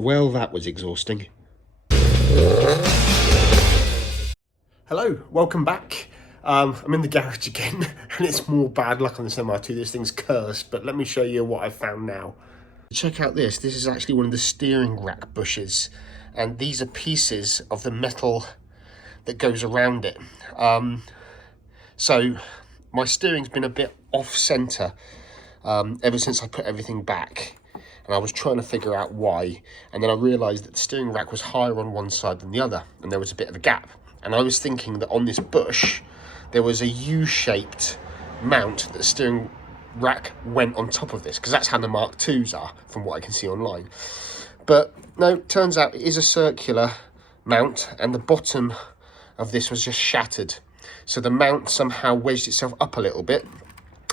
Well, that was exhausting. Hello, welcome back. I'm in the garage again, and it's more bad luck on this MR2. This thing's cursed, but let me show you what I found now. Check out this. This is actually one of the steering rack bushes, and these are pieces of the metal that goes around it. So my steering's been a bit off-center ever since I put everything back, and I was trying to figure out why, and then I realised that the steering rack was higher on one side than the other, and there was a bit of a gap. And I was thinking that on this bush there was a U-shaped mount that the steering rack went on top of this, because that's how the Mark IIs are from what I can see online. But no, turns out it is a circular mount, and the bottom of this was just shattered, so the mount somehow wedged itself up a little bit,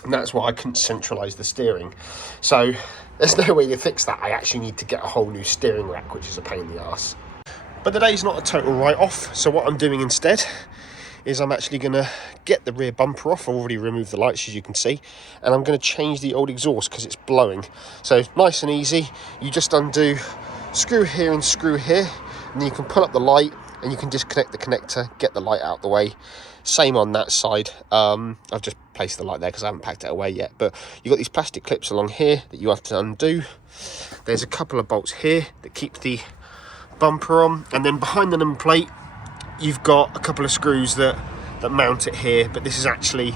and that's why I couldn't centralise the steering. So there's no way to fix that. I actually need to get a whole new steering rack, which is a pain in the arse. But today's not a total write-off, so what I'm doing instead is I'm actually going to get the rear bumper off. I've already removed the lights, as you can see, and I'm going to change the old exhaust because it's blowing. So nice and easy, you just undo screw here and screw here, and then you can pull up the light and you can disconnect the connector, get the light out the way. Same on that side. I've just placed the light there because I haven't packed it away yet, but you've got these plastic clips along here that you have to undo. There's a couple of bolts here that keep the bumper on, and then behind the number plate you've got a couple of screws that mount it here, but this is actually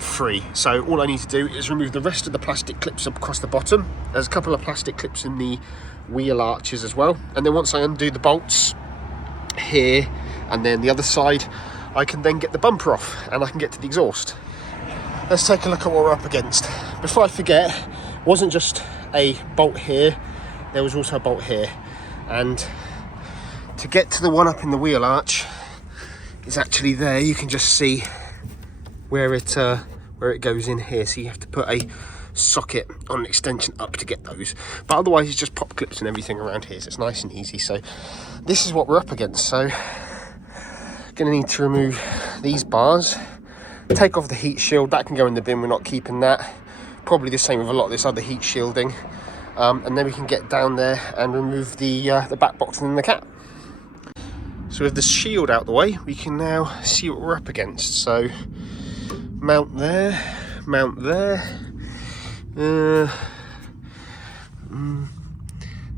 free. So all I need to do is remove the rest of the plastic clips up across the bottom. There's a couple of plastic clips in the wheel arches as well, and then once I undo the bolts here and then the other side, I can then get the bumper off and I can get to the exhaust. Let's take a look at what we're up against. Before I forget, it wasn't just a bolt here, there was also a bolt here, and to get to the one up in the wheel arch is actually there. You can just see where it goes in here, so you have to put a socket on an extension up to get those, but otherwise it's just pop clips and everything around here, so it's nice and easy. So this is what we're up against. So gonna need to remove these bars, take off the heat shield. That can go in the bin, we're not keeping that. Probably the same with a lot of this other heat shielding, and then we can get down there and remove the back box and then the cap. So with the shield out the way, we can now see what we're up against. So mount there, mount there.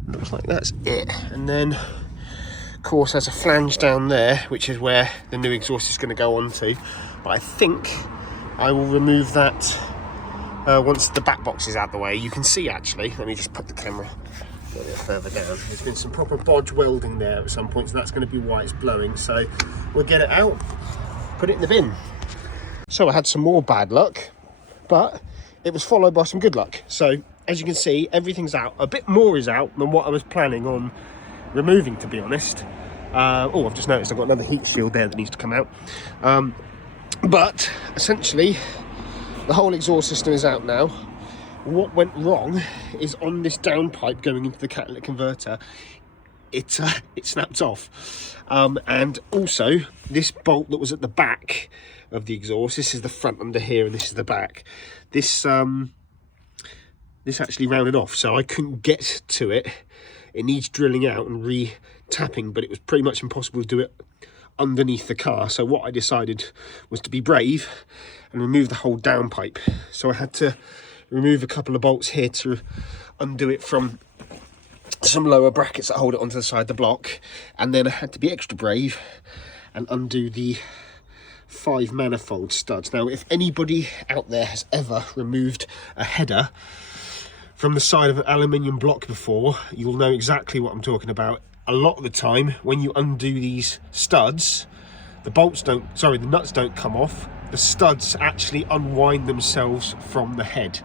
Looks like that's it. And then of course there's a flange down there, which is where the new exhaust is going to go onto, but I think I will remove that once the back box is out the way. You can see, actually, let me just put the camera a little bit further down, there's been some proper bodge welding there at some point, so that's going to be why it's blowing. So we'll get it out, put it in the bin. So I had some more bad luck, but it was followed by some good luck. So as you can see, everything's out. A bit more is out than what I was planning on removing, to be honest. Oh, I've just noticed I've got another heat shield there that needs to come out. But essentially the whole exhaust system is out now. What went wrong is on this downpipe going into the catalytic converter, it snapped off, and also this bolt that was at the back of the exhaust, this is the front under here and this is the back, this actually rounded off, so I couldn't get to it. It needs drilling out and re-tapping, but it was pretty much impossible to do it underneath the car. So what I decided was to be brave and remove the whole downpipe. So I had to remove a couple of bolts here to undo it from some lower brackets that hold it onto the side of the block, and then I had to be extra brave and undo the 5 manifold studs. Now, if anybody out there has ever removed a header from the side of an aluminium block before, you'll know exactly what I'm talking about. A lot of the time when you undo these studs, the nuts don't come off, the studs actually unwind themselves from the head,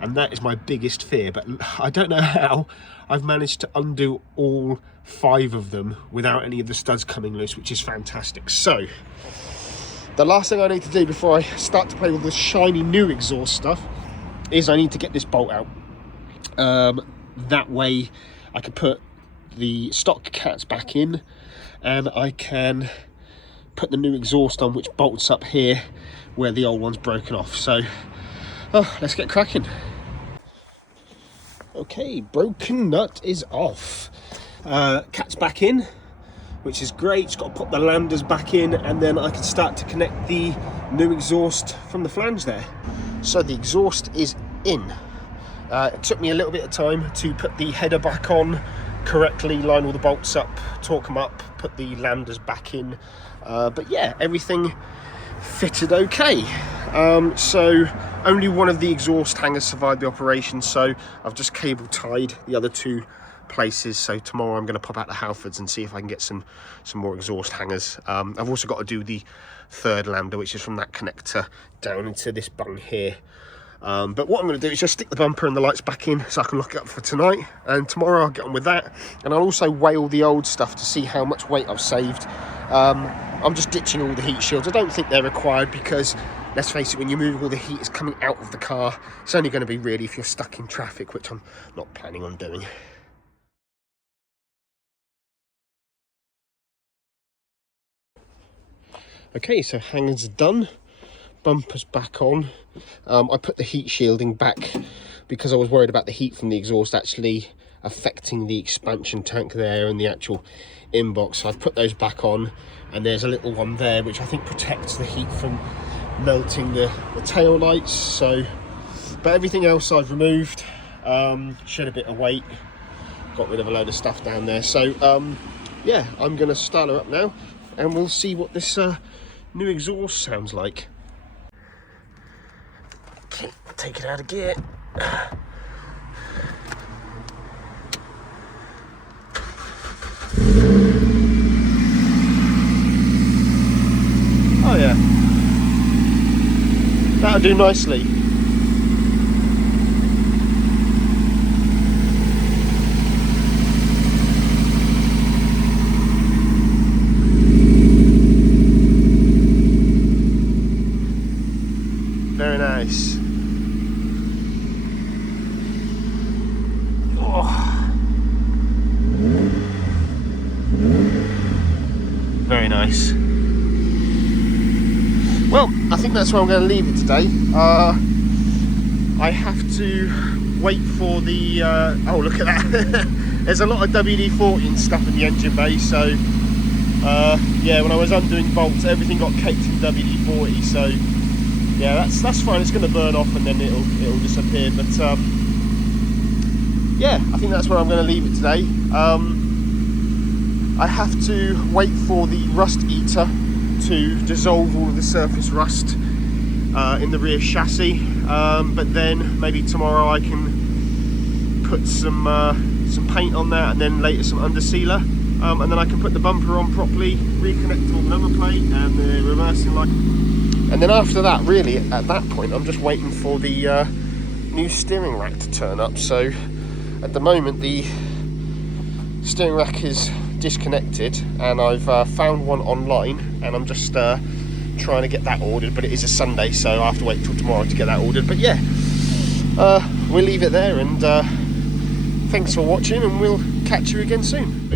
and that is my biggest fear. But I don't know how I've managed to undo all 5 of them without any of the studs coming loose, which is fantastic. So the last thing I need to do before I start to play with the shiny new exhaust stuff is I need to get this bolt out. That way I can put the stock cats back in, and I can put the new exhaust on, which bolts up here where the old one's broken off. So let's get cracking. Okay, broken nut is off. Cat's back in, which is great. Just got to put the landers back in, and then I can start to connect the new exhaust from the flange there. So the exhaust is in. It took me a little bit of time to put the header back on correctly, line all the bolts up, torque them up, put the landers back in. But yeah, everything fitted okay. So only one of the exhaust hangers survived the operation, so I've just cable tied the other two places. So tomorrow I'm going to pop out to Halfords and see if I can get some more exhaust hangers. I've also got to do the third lander, which is from that connector down into this bung here. But what I'm going to do is just stick the bumper and the lights back in so I can lock it up for tonight, and tomorrow I'll get on with that. And I'll also weigh all the old stuff to see how much weight I've saved. I'm just ditching all the heat shields. I don't think they're required because, let's face it, when you're moving all the heat is coming out of the car, it's only going to be really if you're stuck in traffic, which I'm not planning on doing. Okay, so hangers done, bumper's back on. I put the heat shielding back because I was worried about the heat from the exhaust actually affecting the expansion tank there and the actual inbox. So I've put those back on, and there's a little one there which I think protects the heat from melting the tail lights. So, but everything else I've removed, shed a bit of weight, got rid of a load of stuff down there. So yeah, I'm going to start her up now and we'll see what this new exhaust sounds like. Okay, take it out of gear. Oh yeah, that'll do nicely. Very nice. Oh. Very nice. Well, I think that's where I'm going to leave it today. I have to wait for the... oh, look at that. There's a lot of WD-40 and stuff in the engine bay, so... yeah, when I was undoing bolts, everything got caked in WD-40, so... yeah, that's fine. It's going to burn off and then it'll disappear. But yeah, I think that's where I'm going to leave it today. I have to wait for the rust eater to dissolve all of the surface rust in the rear chassis. But then maybe tomorrow I can put some paint on that, and then later some under sealer, and then I can put the bumper on properly, reconnect all the number plate and the reversing light. And then after that, really, at that point, I'm just waiting for the new steering rack to turn up. So at the moment, the steering rack is disconnected, and I've found one online, and I'm just trying to get that ordered. But it is a Sunday, so I have to wait till tomorrow to get that ordered. But yeah, we'll leave it there, and thanks for watching, and we'll catch you again soon.